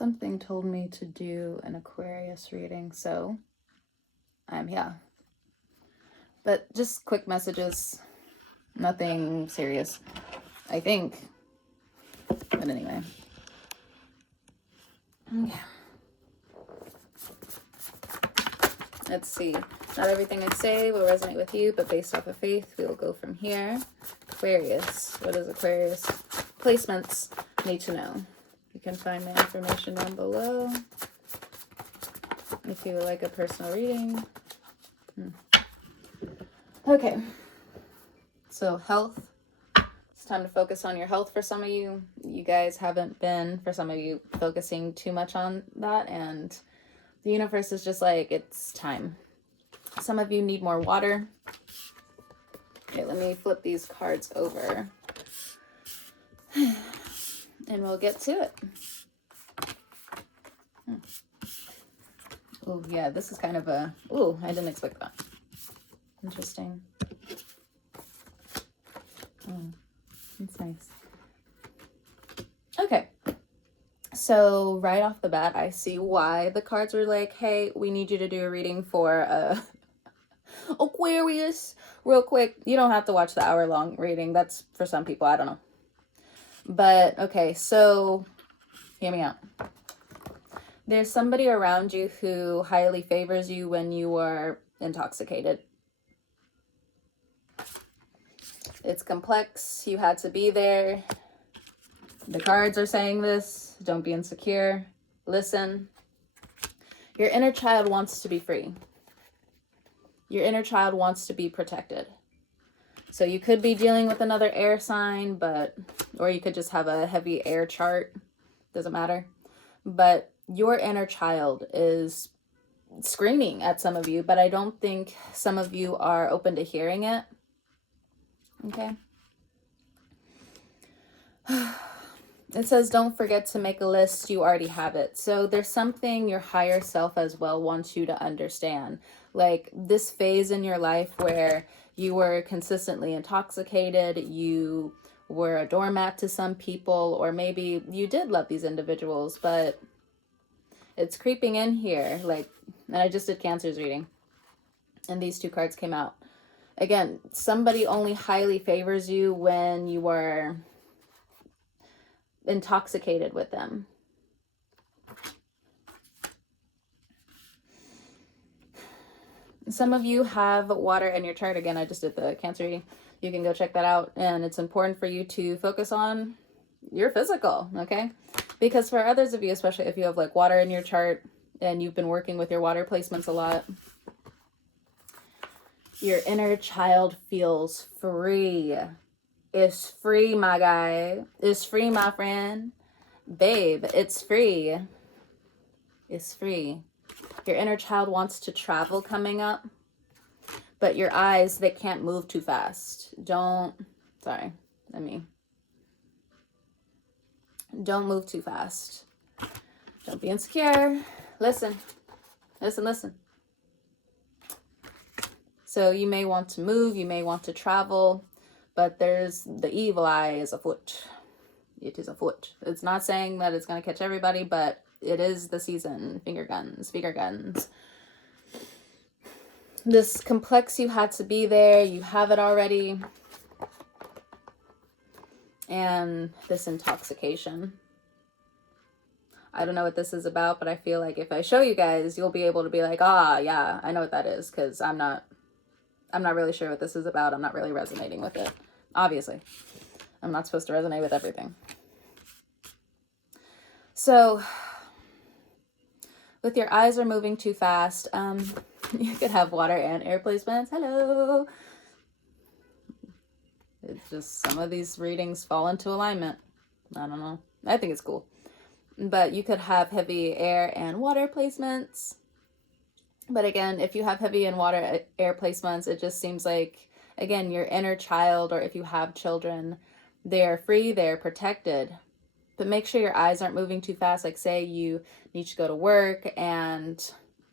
Something told me to do an Aquarius reading, so I'm here. But just quick messages, nothing serious, I think. But anyway. Okay. Let's see. Not everything I say will resonate with you, but based off of faith, we will go from here. Aquarius. What is Aquarius? Placements. Need to know. You can find my information down below. If you would like a personal reading. Okay. So health. It's time to focus on your health for some of you. You guys haven't been, for some of you, focusing too much on that, and the universe is just like, it's time. Some of you need more water. Okay, let me flip these cards over. And we'll get to it. Oh, yeah, this is kind of a... Oh, I didn't expect that. Interesting. Oh, that's nice. Okay. So right off the bat, I see why the cards were like, hey, we need you to do a reading for Aquarius. Real quick. You don't have to watch the hour-long reading. That's for some people. I don't know. But, okay, so hear me out. There's somebody around you who highly favors you when you are intoxicated. It's complex. You had to be there. The cards are saying this. Don't be insecure. Listen. Your inner child wants to be free. Your inner child wants to be protected. So you could be dealing with another air sign, or you could just have a heavy air chart. Doesn't matter. But your inner child is screaming at some of you, but I don't think some of you are open to hearing it. Okay. It says, don't forget to make a list. You already have it. So there's something your higher self as well wants you to understand. Like this phase in your life where you were consistently intoxicated, you were a doormat to some people, or maybe you did love these individuals, but it's creeping in here. Like, and I just did Cancer's reading, and these two cards came out. Again, somebody only highly favors you when you are intoxicated with them. Some of you have water in your chart. Again, I just did the Cancer reading. You can go check that out. And it's important for you to focus on your physical, okay? Because for others of you, especially if you have like water in your chart and you've been working with your water placements a lot, your inner child feels free. It's free, my guy. It's free, my friend. Babe, it's free. It's free. Your inner child wants to travel coming up, but your eyes, they can't move too fast. Don't move too fast. Don't be insecure. Listen. So you may want to move, you may want to travel, but there's the evil eye is afoot. It is afoot. It's not saying that it's going to catch everybody, but it is the season. Finger guns. This complex, you had to be there. You have it already. And this intoxication. I don't know what this is about, but I feel like if I show you guys, you'll be able to be like, ah, yeah, I know what that is, because I'm not really sure what this is about. I'm not really resonating with it. Obviously. I'm not supposed to resonate with everything. So, with your eyes are moving too fast, you could have water and air placements. Hello. It's just some of these readings fall into alignment. I don't know. I think it's cool. But you could have heavy air and water placements. But again, if you have heavy and water air placements, it just seems like, again, your inner child, or if you have children, they're free, they're protected. But make sure your eyes aren't moving too fast. Like say you need to go to work and,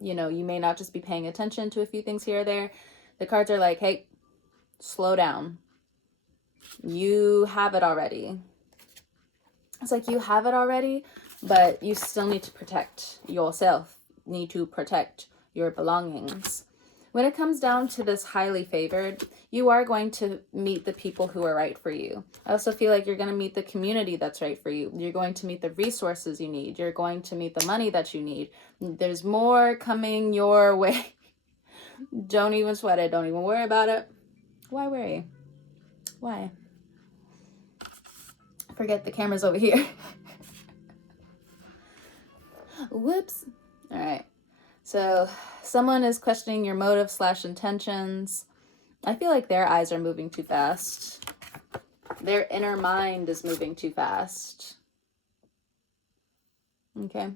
you know, you may not just be paying attention to a few things here or there. The cards are like, hey, slow down. You have it already. It's like you have it already, but you still need to protect yourself, need to protect your belongings. When it comes down to this highly favored, you are going to meet the people who are right for you. I also feel like you're going to meet the community that's right for you. You're going to meet the resources you need. You're going to meet the money that you need. There's more coming your way. Don't even sweat it. Don't even worry about it. Why worry? Why? Forget the camera's over here. Whoops. All right. So someone is questioning your motive / intentions. I feel like their eyes are moving too fast. Their inner mind is moving too fast. Okay.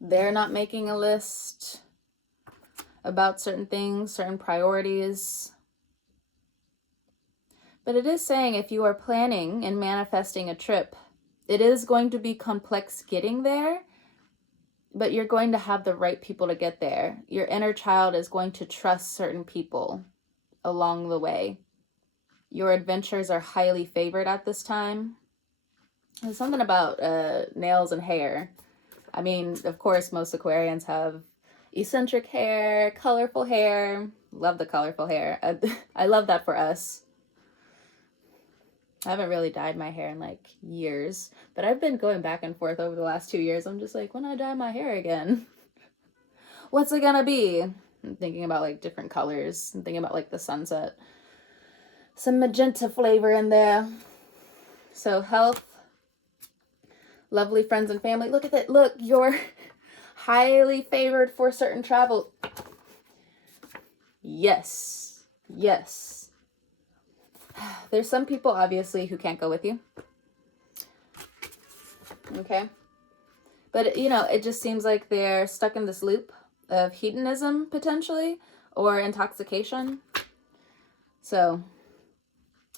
They're not making a list about certain things, certain priorities. But it is saying if you are planning and manifesting a trip, it is going to be complex getting there, but you're going to have the right people to get there. Your inner child is going to trust certain people along the way. Your adventures are highly favored at this time. There's something about nails and hair. I mean, of course, most Aquarians have eccentric hair, colorful hair. Love the colorful hair. I love that for us. I haven't really dyed my hair in like years, but I've been going back and forth over the last 2 years. I'm just like, when I dye my hair again, what's it gonna be? I'm thinking about like different colors. I'm thinking about like the sunset. Some magenta flavor in there. So health, lovely friends and family. Look at that. Look, you're highly favored for certain travel. Yes. Yes. There's some people, obviously, who can't go with you. Okay. But, you know, it just seems like they're stuck in this loop of hedonism, potentially, or intoxication. So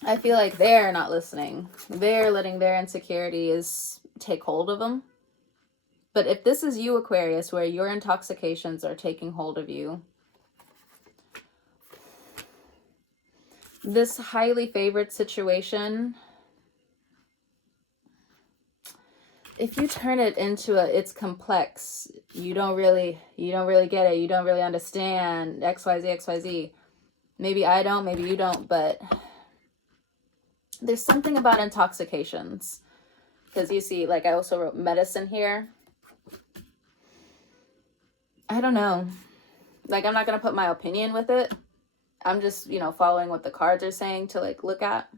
I feel like they're not listening. They're letting their insecurities take hold of them. But if this is you, Aquarius, where your intoxications are taking hold of you, this highly favored situation, if you turn it into it's complex, you don't really get it, you don't really understand XYZ. Maybe I don't, maybe you don't, but there's something about intoxications. Because you see, like I also wrote medicine here. I don't know. Like, I'm not going to put my opinion with it. I'm just, you know, following what the cards are saying to like look at.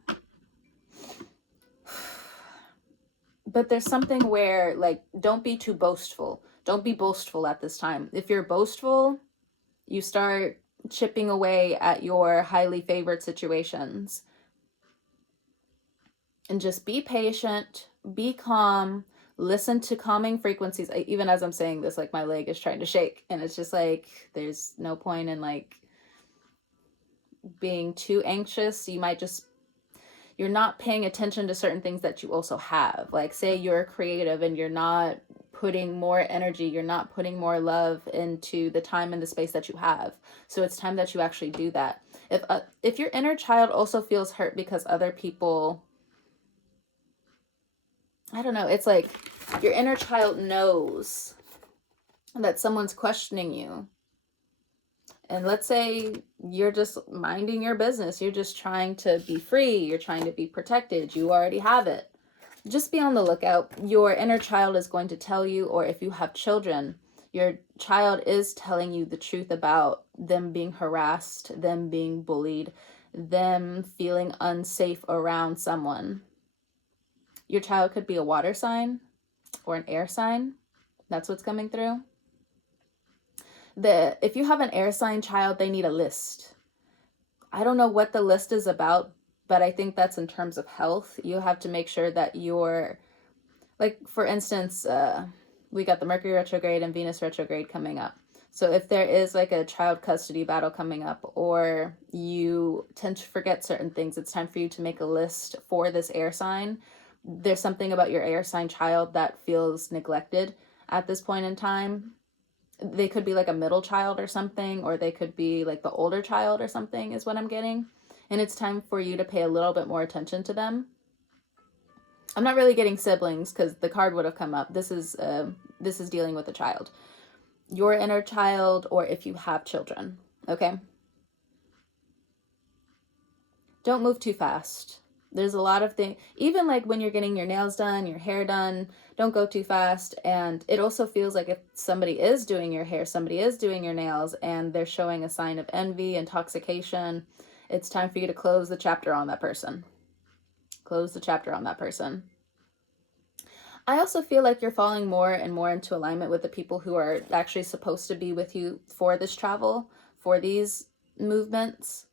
But there's something where like, don't be too boastful. Don't be boastful at this time. If you're boastful, you start chipping away at your highly favored situations. And just be patient, be calm, listen to calming frequencies. Even as I'm saying this, like my leg is trying to shake. And it's just like, there's no point in like being too anxious. You're not paying attention to certain things that you also have. Like say you're creative and you're not putting more energy, you're not putting more love into the time and the space that you have. So it's time that you actually do that. If your inner child also feels hurt because other people, I don't know, it's like your inner child knows that someone's questioning you. And let's say you're just minding your business. You're just trying to be free. You're trying to be protected. You already have it. Just be on the lookout. Your inner child is going to tell you, or if you have children, your child is telling you the truth about them being harassed, them being bullied, them feeling unsafe around someone. Your child could be a water sign or an air sign. That's what's coming through. If you have an air sign child, they need a list. I don't know what the list is about, but I think that's in terms of health. You have to make sure that you're, like, for instance, we got the Mercury retrograde and Venus retrograde coming up. So if there is like a child custody battle coming up, or you tend to forget certain things, it's time for you to make a list for this air sign. There's something about your air sign child that feels neglected at this point in time. They could be like a middle child or something, or they could be like the older child or something is what I'm getting. And it's time for you to pay a little bit more attention to them. I'm not really getting siblings because the card would have come up. This is dealing with a child, your inner child, or if you have children. Okay. Don't move too fast. There's a lot of things, even like when you're getting your nails done, your hair done, don't go too fast. And it also feels like if somebody is doing your hair, somebody is doing your nails, and they're showing a sign of envy, intoxication, it's time for you to close the chapter on that person. Close the chapter on that person. I also feel like you're falling more and more into alignment with the people who are actually supposed to be with you for this travel, for these movements.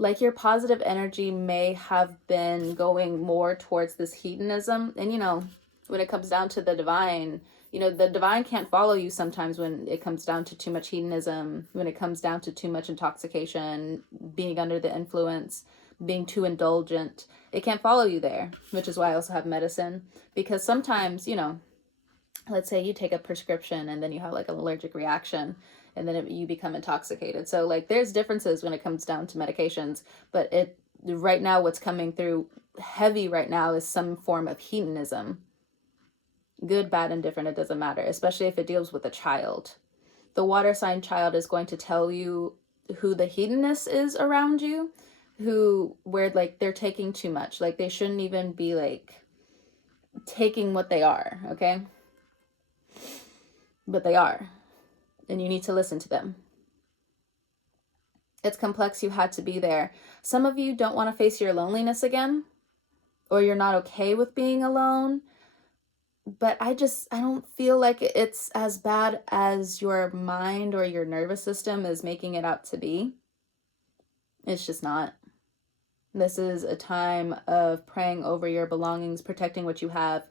Like your positive energy may have been going more towards this hedonism. And, you know, when it comes down to the divine, you know, the divine can't follow you sometimes when it comes down to too much hedonism, when it comes down to too much intoxication, being under the influence, being too indulgent. It can't follow you there, which is why I also have medicine. Because sometimes, you know, let's say you take a prescription and then you have like an allergic reaction, and then you become intoxicated. So like there's differences when it comes down to medications, but it right now what's coming through heavy right now is some form of hedonism. Good, bad, indifferent, it doesn't matter, especially if it deals with a child. The water sign child is going to tell you who the hedonist is around you, where like they're taking too much. Like they shouldn't even be like taking what they are, okay? But they are. And you need to listen to them. It's complex. You had to be there. Some of you don't want to face your loneliness again, or you're not okay with being alone. But I don't feel like it's as bad as your mind or your nervous system is making it out to be. It's just not. This is a time of praying over your belongings, protecting what you have,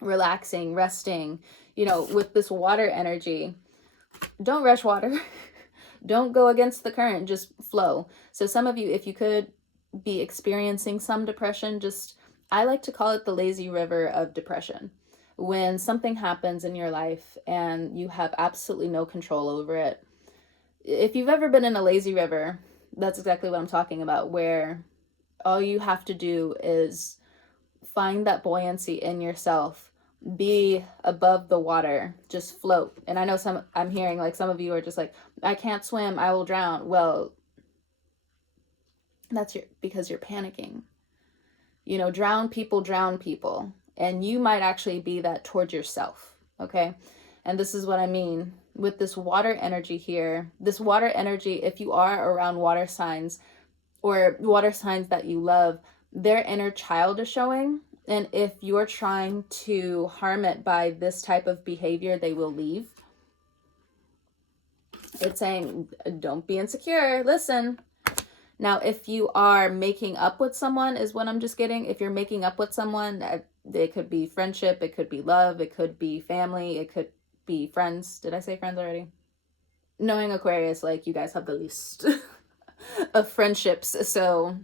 relaxing, resting, you know, with this water energy. Don't rush water. Don't go against the current, just flow. So some of you, if you could be experiencing some depression, I like to call it the lazy river of depression. When something happens in your life and you have absolutely no control over it. If you've ever been in a lazy river, that's exactly what I'm talking about, where all you have to do is find that buoyancy in yourself. Be above the water, just float. And I know I'm hearing like some of you are just like, I can't swim, I will drown. Well, that's because you're panicking. You know, drown people, and you might actually be that towards yourself. Okay. And this is what I mean with this water energy here. This water energy, if you are around water signs or water signs that you love, their inner child is showing. And if you're trying to harm it by this type of behavior, they will leave. It's saying, don't be insecure. Listen. Now, if you are making up with someone, is what I'm just getting. If you're making up with someone, it could be friendship, it could be love, it could be family, it could be friends. Did I say friends already? Knowing Aquarius, like you guys have the least of friendships. So...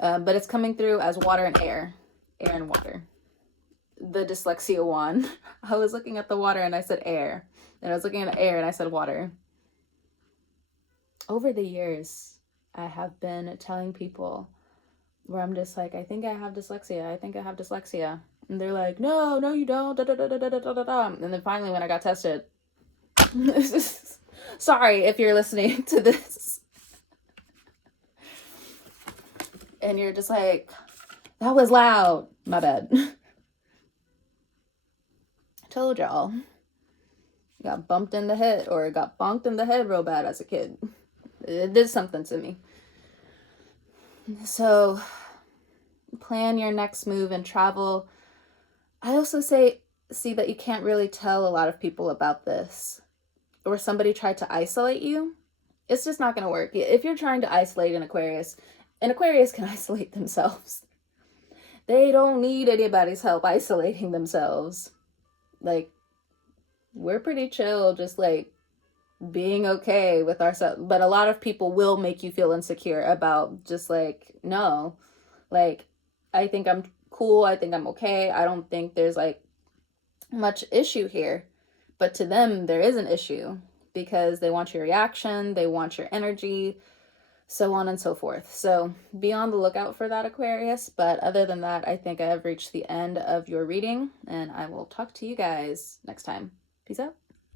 but it's coming through as water and air and water. The dyslexia one. I was looking at the water and I said air. And I was looking at the air and I said water. Over the years, I have been telling people where I'm just like, I think I have dyslexia. I think I have dyslexia. And they're like, no, you don't. Da, da, da, da, da, da, da. And then finally when I got tested, sorry if you're listening to this. And you're just like, that was loud. My bad. Told y'all. Got bumped in the head, or got bonked in the head real bad as a kid. It did something to me. So, plan your next move and travel. I also see that you can't really tell a lot of people about this. Or somebody tried to isolate you. It's just not going to work. If you're trying to isolate an Aquarius can isolate themselves. They don't need anybody's help isolating themselves. Like, we're pretty chill, just like being okay with ourselves. But a lot of people will make you feel insecure about just like, no, like, I think I'm cool. I think I'm okay. I don't think there's like much issue here. But to them, there is an issue because they want your reaction. They want your energy. so on and so forth. So be on the lookout for that, Aquarius. But other than that, I think I have reached the end of your reading, and I will talk to you guys next time. Peace out.